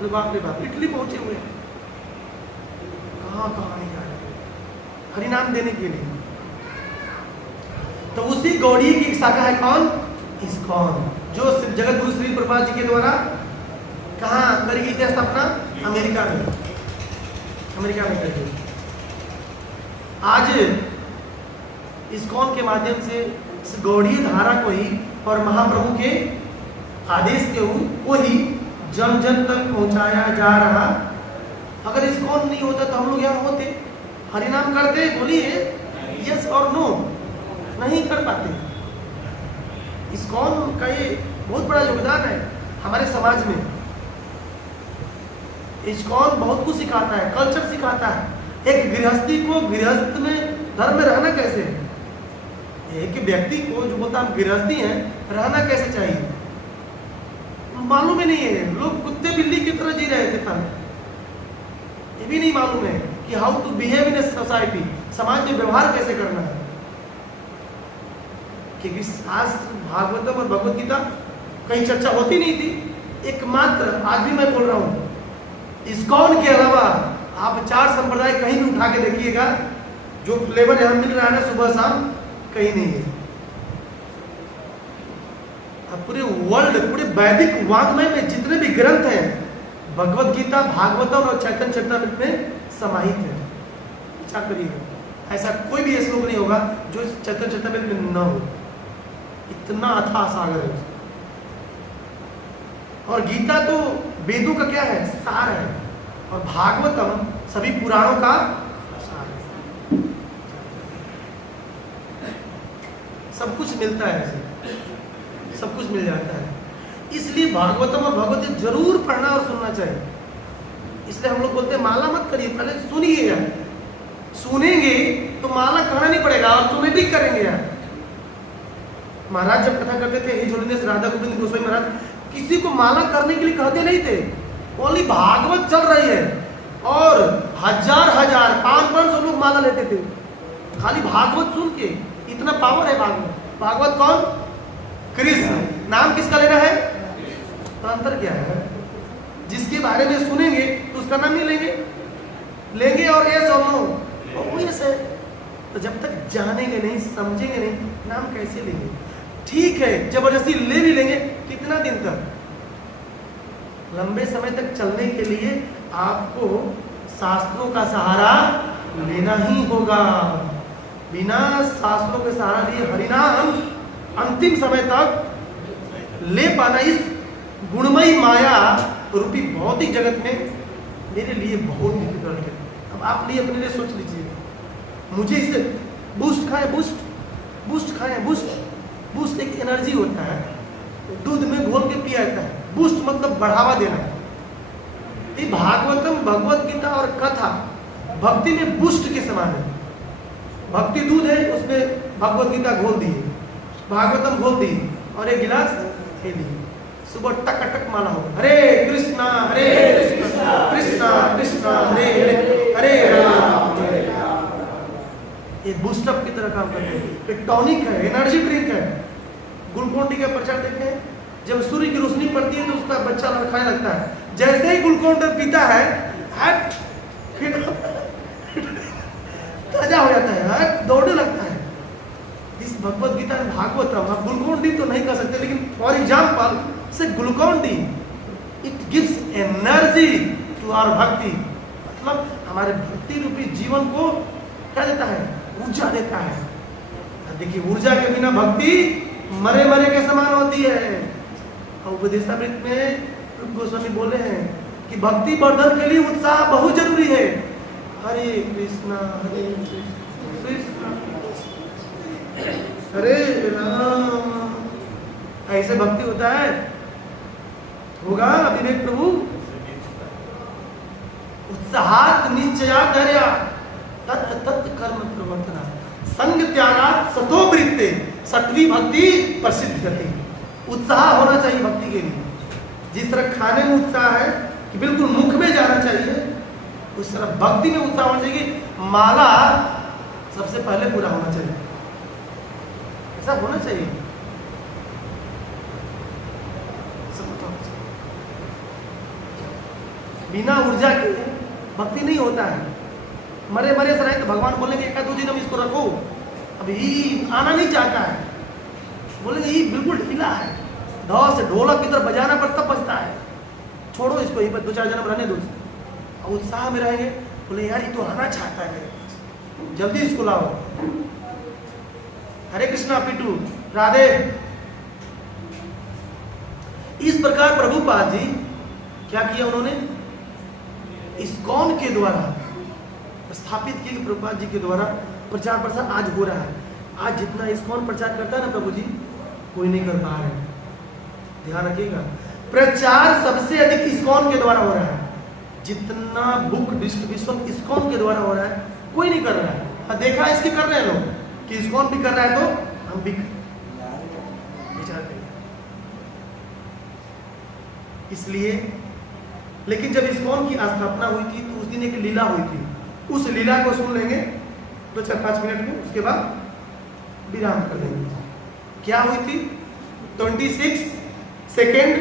तो बाप रे बाप, इटली पहुंचे हुए, कहाँ नहीं जा रहे हरिनाम देने के लिए। तो उसी गौड़ी की एक शाखा है कौन? इस्कॉन, जो जगत गुरु श्री प्रभुपाद जी के द्वारा कहाँ करी गई थी स्थापना? अमेरिका में, अमेरिका में करी गई। आज इस्कॉन के माध्यम से इस गौड़ीय धारा को ही और महाप्रभु के आदेश के को ही जन जन तक पहुंचाया जा रहा। अगर इस्कॉन नहीं होता तो हम लोग यहाँ होते, हरिनाम करते, बोलिए यस और नो, नहीं कर पाते। इस्कॉन का ये बहुत बड़ा योगदान है हमारे समाज में। इस्कॉन बहुत कुछ सिखाता है, कल्चर सिखाता है। एक गृहस्थी को गृहस्थ में धर्म में रहना कैसे, एक व्यक्ति को जो बोलता हम गृहस्थी हैं, रहना कैसे चाहिए मालूम ही नहीं है। लोग कुत्ते बिल्ली की तरह जी रहे थे पहले, ये भी नहीं मालूम है कि how to behave in a society, समाज में व्यवहार कैसे करना है। क्योंकि शास्त्र, भागवतम और भगवत गीता कहीं चर्चा होती नहीं थी। एकमात्र आज भी मैं बोल रहा हूँ, इस्कॉन के अलावा आप 4 संप्रदाय कहीं भी उठा के देखिएगा, जो फ्लेवर यहाँ मिल रहा है ना सुबह शाम, कहीं नहीं है। अब पूरे वर्ल्ड, पूरे वैदिक वाङ्मय में जितने भी ग्रंथ हैं, भगवत गीता, भागवतम और चैतन्य चरितामृत में समाहित है। अच्छा करिएगा, ऐसा कोई भी श्लोक नहीं होगा जो चैतन्य चरितामृत में न हो, इतना अथाह सागर है। और गीता तो वेदों का क्या है, सार है, और भागवतम सभी पुराणों का सार है। सब कुछ मिलता है, ऐसे सब कुछ मिल जाता है। इसलिए भागवतम और भगवत गीता जरूर पढ़ना और सुनना चाहिए। इसलिए हम लोग बोलते हैं माला मत करिए, पहले सुनिएगा, सुनेंगे तो माला करना नहीं पड़ेगा, ऑटोमेटिक करेंगे यार। महाराज जब कथा करते थे, हिज होलीनेस राधा गोविंद गोस्वामी महाराज किसी को माला करने के लिए कहते नहीं थे, ओनली भागवत चल रही है और हजार 500 लोग माला लेते थे खाली भागवत सुन के। इतना पावर है भागवत। भागवत कौन? कृष्ण। नाम किसका लेना है? तो अंतर क्या है? जिसके बारे में सुनेंगे तो उसका नाम नहीं लेंगे, लेंगे और यस और नो, यस है, तो जब तक जानेंगे नहीं, समझेंगे नहीं, नाम कैसे लेंगे? ठीक है, जबरदस्ती ले भी लेंगे, कितना दिन तक? लंबे समय तक चलने के लिए आपको शास्त्रों का सहारा लेना ही होगा। बिना शास्त्रों के सहारा लिए हरिनाम अंतिम समय तक ले पाना इस गुणमयी माया रूपी भौतिक जगत में मेरे लिए बहुत डिफिकल्ट है। अब आप लिए अपने लिए सोच लीजिए, मुझे इसे बूस्ट खाएं, बूस्ट खाएं, बूस्ट एक एनर्जी होता है, दूध में घोल के पिया जाता है। बूस्ट मतलब बढ़ावा देना। ये भागवतम, भगवत गीता और कथा भक्ति में बूस्ट के समान है। भक्ति दूध है, उसमें भगवत गीता घोल दी, भागवतम घोल दी और एक गिलास दे दी। सुबह टक टक माला हो, हरे कृष्णा कृष्णा कृष्णा हरे हरे हरे राम। ये बूस्टअप की तरह काम करते हैं, एक टॉनिक है, एनर्जी ड्रिंक है। ग्लूकोन डी का प्रचार देखते हैं, जब सूर्य की रोशनी पड़ती है तो उसका बच्चा लड़खड़ाने लगता है। जैसे ही ग्लूकोन डी पीता है ताजा हो जाता है, दौड़ने लगता है। इस भगवत गीता में भागवतम, आप ग्लूकोन डी तो नहीं कर सकते, लेकिन फॉर एग्जाम्पल से Glucon D it gives energy to our bhakti, मतलब हमारे भक्ति रूपी जीवन को क्या देता है? ऊर्जा देता है। देखिए, ऊर्जा के बिना भक्ति मरे मरे के समान होती है। और उपदेशामृत में गोस्वामी बोले हैं कि भक्ति वर्धन के लिए उत्साह बहुत जरूरी है। हरे कृष्णा कृष्ण हरे राम, ऐसे भक्ति होता है, होगा विवेक प्रभु। उत्साहात निश्चयात धैर्य तत् तत् कर्म प्रवर्तना संग त्यागात सतो वृत्ते सत्वी भक्ति प्रसिद्ध गति। उत्साह होना चाहिए भक्ति के लिए। जिस तरह खाने में उत्साह है कि बिल्कुल मुख में जाना चाहिए, उस तरह भक्ति में उत्साह होना चाहिए। माला सबसे पहले पूरा होना चाहिए, ऐसा होना चाहिए। बिना ऊर्जा के भक्ति नहीं होता है। मरे मरे से रहे तो भगवान बोलेंगे एक दो दिन हम इसको रखो, अभी आना नहीं चाहता है, बोलेंगे ये बिल्कुल ढीला है, धौ से ढोलक इधर बजाना पड़ता बजता है, छोड़ो इसको, यहीं पर 2-4 जन्म रहने दो। और उत्साह में रहेंगे, बोले यार ये तो आना चाहता है मेरे पास, जल्दी इसको लाओ। हरे कृष्णा पिटू राधे। इस प्रकार प्रभुपाद जी क्या किया उन्होंने? इस्कॉन के द्वारा स्थापित किए गए प्रभुपाद जी के द्वारा प्रचार प्रसार आज हो रहा है। आज जितना इस्कॉन प्रचार करता है ना प्रभु जी, कोई नहीं कर पा रहे। ध्यान रखिएगा, प्रचार सबसे अधिक इस्कॉन के द्वारा हो रहा है। जितना बुक डिस्ट्रीब्यूशन इस्कॉन के द्वारा हो रहा है, कोई नहीं कर रहा है। देखा है इसके कर रहे हैं लोग कि इस्कॉन भी कर रहा है तो हम भी विचार करें। इसलिए लेकिन जब इस्कॉन की स्थापना हुई थी तो उस दिन एक लीला हुई थी, उस लीला को सुन लेंगे 2-4-5 मिनट में, उसके बाद विराम कर देंगे। क्या हुई थी? 26 second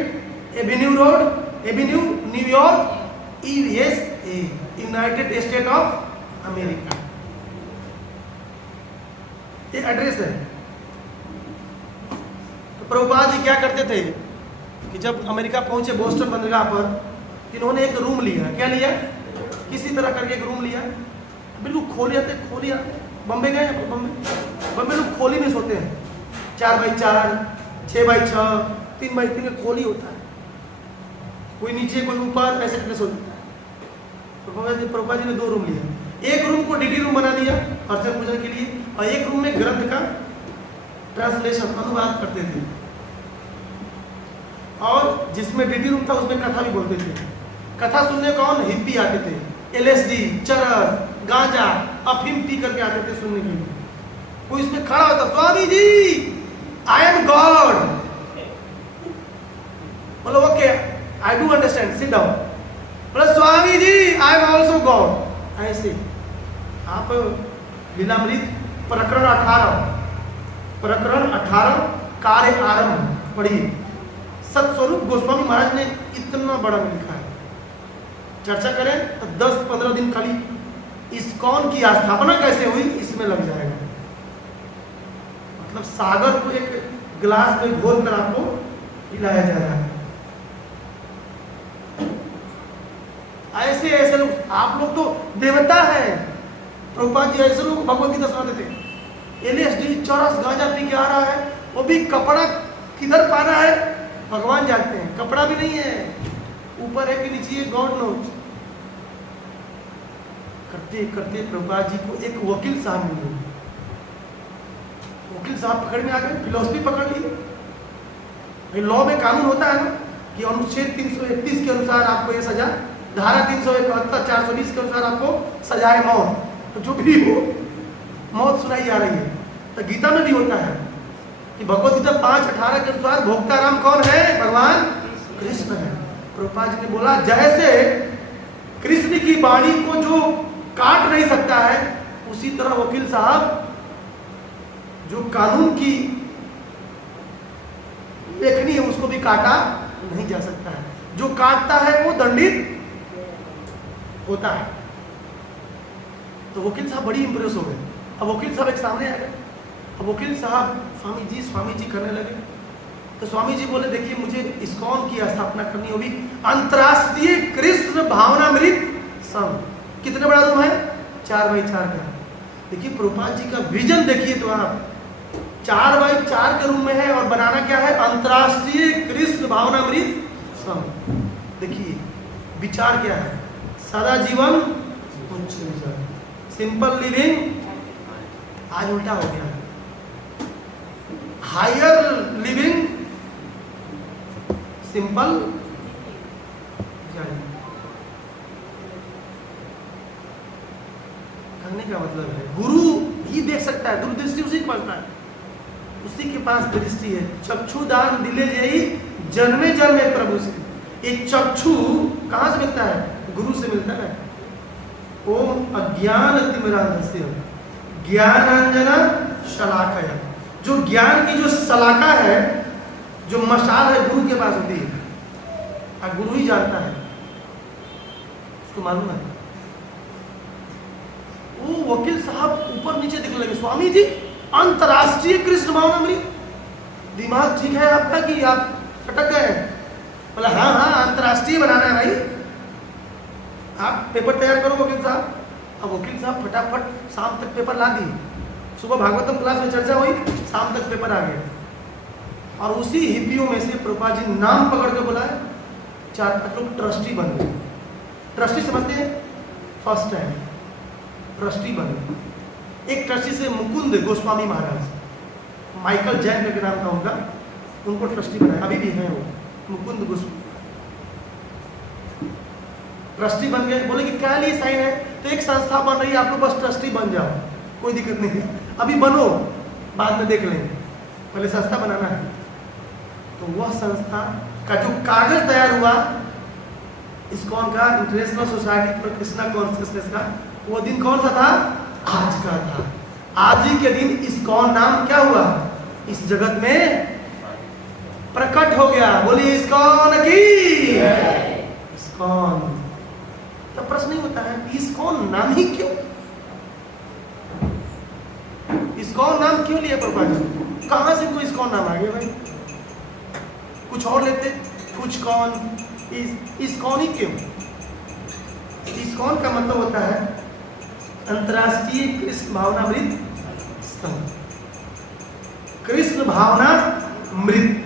Avenue road, Avenue, New York, USA, United state of America. ये एड्रेस है। तो प्रभुपाद जी क्या करते थे कि जब अमेरिका पहुंचे बोस्टन बंदरगाह पर, इन्होंने एक रूम लिया। क्या लिया? किसी तरह करके एक रूम लिया, बिल्कुल खोली आते। बम्बे गए, बम्बे लोग खोली में सोते हैं, 4x4, 6x6, 3x3 का खोली होता है, कोई नीचे कोई ऊपर, ऐसे करके सोता है। प्रभुपाद जी ने 2 रूम लिया। एक रूम को डीडी रूम बना दिया अर्चन पूजन के लिए, और एक रूम में ग्रंथ का ट्रांसलेशन, अनुवाद करते थे। और जिसमें डीडी रूम था उसमें कथा भी बोलते थे। कथा सुनने कौन? हिप्पी आते थे, LSD, चरस, गांजा, अफीम पी करके आते थे सुनने के लिए। कोई इसमें खड़ा होता, Swami ji I am God. बोलो okay, I do understand, sit down. बोलो Swami ji I am also God. ऐसे आप लीलामृत प्रकरण 18 कार्य आरंभ पढ़िए। सतस्वरूप गोस्वामी महाराज ने इतना बड़ा में लिखा है। चर्चा करें तो 10-15 दिन खाली इस्कॉन की स्थापना कैसे हुई इसमें लग जाएगा। मतलब सागर को एक गिलास में घोल कर आपको पिलाया जा रहा है। ऐसे ऐसे लोग, आप लोग तो देवता है। प्रभुपाद जी ऐसे लोग भगवत गीता सुनाते थे। LSD चौरस गांजा पी के आ रहा है, वो भी कपड़ा किधर पाना है भगवान जानते हैं। कपड़ा भी नहीं है, ऊपर है कि नीचे है गॉड नोज। करते करते प्रभुपाद जी को एक वकील साहब मिले। वकील साहब पकड़ में आ गए, फिलोसफी पकड़ ली। भाई लॉ में कानून होता है ना कि अनुच्छेद 331 के अनुसार आपको ये सजा, धारा 371, 420 के अनुसार आपको सजाए मौत, तो जो भी हो मौत सुनाई जा रही है। तो गीता में भी होता है कि भगवत गीता 5:18 के अनुसार भोक्ताराम कौन है? भगवान कृष्ण है। प्रभुपाद जी ने बोला जैसे कृष्ण की वाणी को जो काट नहीं सकता है, उसी तरह वकील साहब जो कानून की लेखनी है उसको भी काटा नहीं जा सकता है। जो काटता है वो दंडित होता है। तो वकील साहब बड़ी इंप्रेस हो गए। अब वकील साहब एक सामने आ गए। अब वकील साहब स्वामी जी करने लगे। तो स्वामी जी बोले देखिए मुझे इस्कॉन की स्थापना करनी होगी, अंतरराष्ट्रीय कृष्ण भावनामृत संघ। कितने बड़ा रूम है? 4x4 का। देखिए प्रभुपाद जी का विजन देखिए, तो आप 4x4 के रूम में है और बनाना क्या है? अंतरराष्ट्रीय कृष्ण भावनामृत संघ। देखिए विचार क्या है? सदा जीवन उच्च विचार, सिंपल लिविंग, आज उल्टा हो गया, हायर लिविंग, सिंपल कहने का मतलब है गुरु ही देख सकता है, दूरदृष्टि उसी को पड़ता है, उसी के पास दृष्टि है। चक्षुदान दिले जई जन्मे जन्मे प्रभु से। एक चक्षु कहां से मिलता है? गुरु से मिलता है। ओम अज्ञान तिमिरांधस्य ज्ञानांजना शलाकया। जो ज्ञान की जो शलाका है, जो मशाल है, गुरु के पास होती है और गुरु ही जानता है, उसको मालूम है। वो वकील साहब ऊपर नीचे दिखने लगे। स्वामी जी अंतरराष्ट्रीय कृष्ण भावनामृत, दिमाग ठीक है आपका कि आप फटक गए? बोला हाँ हाँ अंतरराष्ट्रीय बनाना है भाई, आप पेपर तैयार करो वकील साहब। अब वकील साहब फटाफट शाम तक पेपर ला दिए। सुबह भागवतम क्लास में चर्चा हुई, शाम तक पेपर आ गया। और उसी हिप्पियों में से प्रभुपाद जी नाम पकड़ के बुलाए, 4-5 लोग ट्रस्टी बन गए। ट्रस्टी समझते हैं? फर्स्ट टाइम ट्रस्टी बने। एक ट्रस्टी से मुकुंद गोस्वामी महाराज, माइकल जैन के नाम था उनका, उनको ट्रस्टी बनाया, अभी भी हैं वो, मुकुंद गोस्वामी ट्रस्टी बन गए। बोले कि क्या लिए साइन है? तो एक संस्था बन रही है, आप लोग बस ट्रस्टी बन जाओ, कोई दिक्कत नहीं है, अभी बनो, बाद में देख लेंगे, पहले संस्था बनाना है। तो वह संस्था का जो कागज तैयार हुआ इस्कॉन का, international society for Krishna consciousness का, वो दिन कौन सा था? आज का था। आज ही के दिन इस्कॉन नाम क्या हुआ? इस जगत में प्रकट हो गया। बोलिए इस्कॉन की। इस्कॉन। तो प्रश्न नहीं होता है इस्कॉन नाम ही क्यों? इस्कॉन नाम क्यों लिया प्रभुपाद जी? कहां से कोई इस्कॉन नाम आ गया भाई? कुछ और लेते, कुछ कौन, इस्कॉन ही क्यों? इस्कॉन का मतलब होता है अंतरराष्ट्रीय कृष्ण भावनामृत संघ। कृष्ण भावना मृत,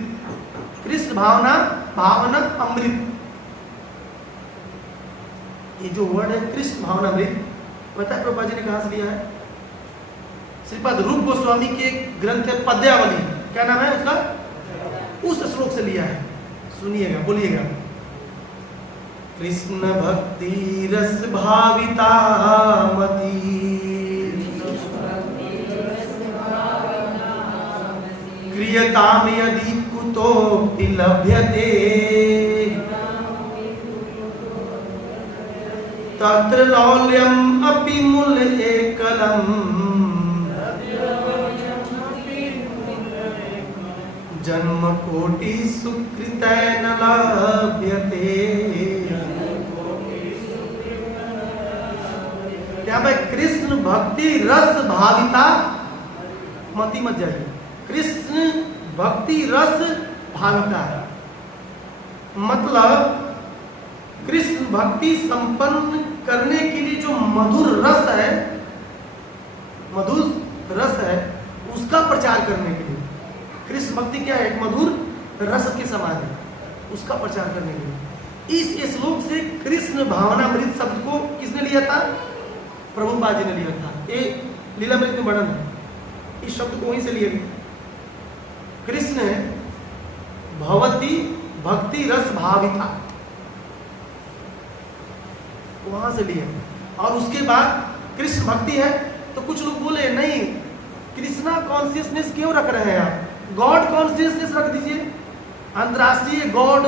कृष्ण भावना अमृत। ये जो वर्ड है कृष्ण भावनामृत, पता है प्रभुपाद जी ने कहां से लिया है? श्रीपाद रूप गोस्वामी के ग्रंथ है पद्यावली, क्या नाम है उसका? उस श्लोक से लिया है। सुनिएगा, बोलिएगा। कृष्ण भक्ति रस भाविता मति, क्रियताम यदि कुतोक्ति लभ्यते, तत्र लौल्यम अपि मूल एकलम, जन्म कोटि सुकृतेन लभ्यते। यहाँ पे कृष्ण भक्ति रस भाविता, मती मत जाइए, कृष्ण भक्ति रस भाविता मतलब कृष्ण भक्ति संपन्न करने के लिए जो मधुर रस है, मधुर रस है, उसका प्रचार करने के लिए। कृष्ण भक्ति क्या है? एक मधुर रस के समान है, उसका प्रचार करने के लिए। इस श्लोक से कृष्ण भावनामृत शब्द को किसने लिया था? प्रभुपाद जी ने लिया था। ये लीलामृत में वर्णन है, इस शब्द को वहीं से लिया गया। कृष्ण भवती भक्ति रस भाविता, वहां से लिया। और उसके बाद कृष्ण भक्ति है, तो कुछ लोग बोले नहीं, कृष्णा कॉन्शियसनेस क्यों रख रहे हैं आप? गॉड कॉन्शियसनेस रख दीजिए, अंतरराष्ट्रीय गॉड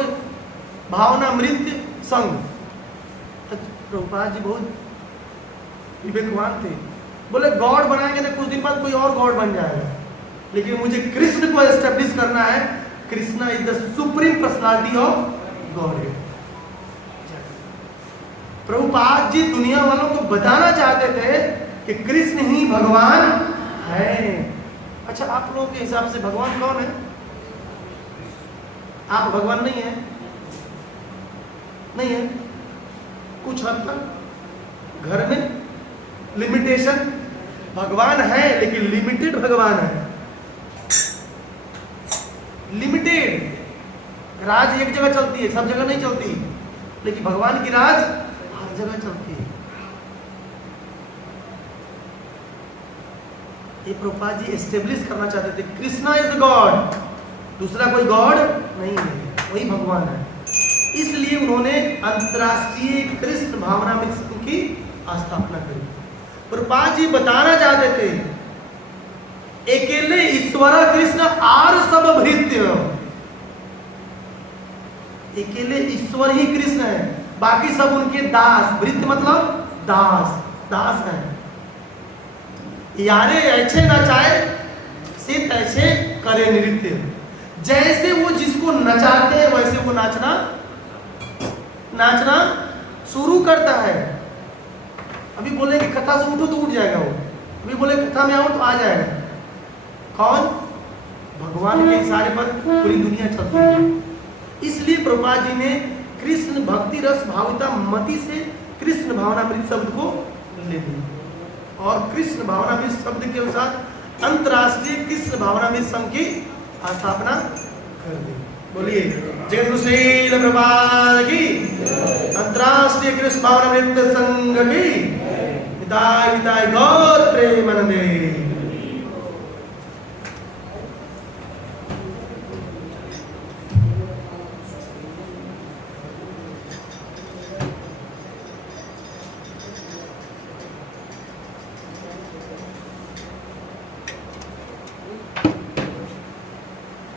भावनामृत संघ। तो प्रभुपाद जी बहुत विवेकवान थे, बोले गॉड बनाएंगे तो कुछ दिन बाद कोई और गॉड बन जाएगा, लेकिन मुझे कृष्ण को एस्टेब्लिश करना है। Krishna is the supreme personality of God. Prabhupad ji दुनिया वालों को बताना चाहते थे कि कृष्ण ही भगवान है। अच्छा, आप लोगों के हिसाब से भगवान कौन है? आप भगवान नहीं है? नहीं है, कुछ हद तक घर में लिमिटेशन। भगवान है लेकिन लिमिटेड भगवान है, लिमिटेड। राज एक जगह चलती है, सब जगह नहीं चलती, लेकिन भगवान की राज हर जगह चलती है। ये प्रभुपाद जी एस्टेब्लिश करना चाहते थे, कृष्णा इज गॉड, दूसरा कोई गॉड नहीं है, वही भगवान है। इसलिए उन्होंने अंतरराष्ट्रीय कृष्ण भावनामृत संघ की स्थापना करी। प्रभुपाद जी बताना चाहते थे, अकेले ईश्वर कृष्ण आर सब भृत्य, अकेले ईश्वर ही कृष्ण है, बाकी सब उनके दास। भृत्य मतलब दास, दास है। यारे ऐसे नचाए से तैसे करे नृत्य, जैसे वो जिसको नचाते हैं वैसे वो नाचना शुरू करता है। अभी बोले कि कथा से उठो तो उठ जाएगा वो, अभी बोले कथा में आओ तो आ जाएगा। कौन? भगवान के इशारे पर पूरी दुनिया चलती है। इसलिए प्रभुपाद जी ने कृष्ण भक्ति रस भाविता मति से कृष्ण भावनामृत शब्द को ले दिया, और कृष्ण भावनामृत शब्द के अनुसार अंतरराष्ट्रीय कृष्ण भावनामृत संघ की स्थापना कर दी। बोलिए जय गुरु श्रील प्रभुपाद की, अंतरराष्ट्रीय कृष्ण भावनामृत संघ की, विदाई विदाई गौ।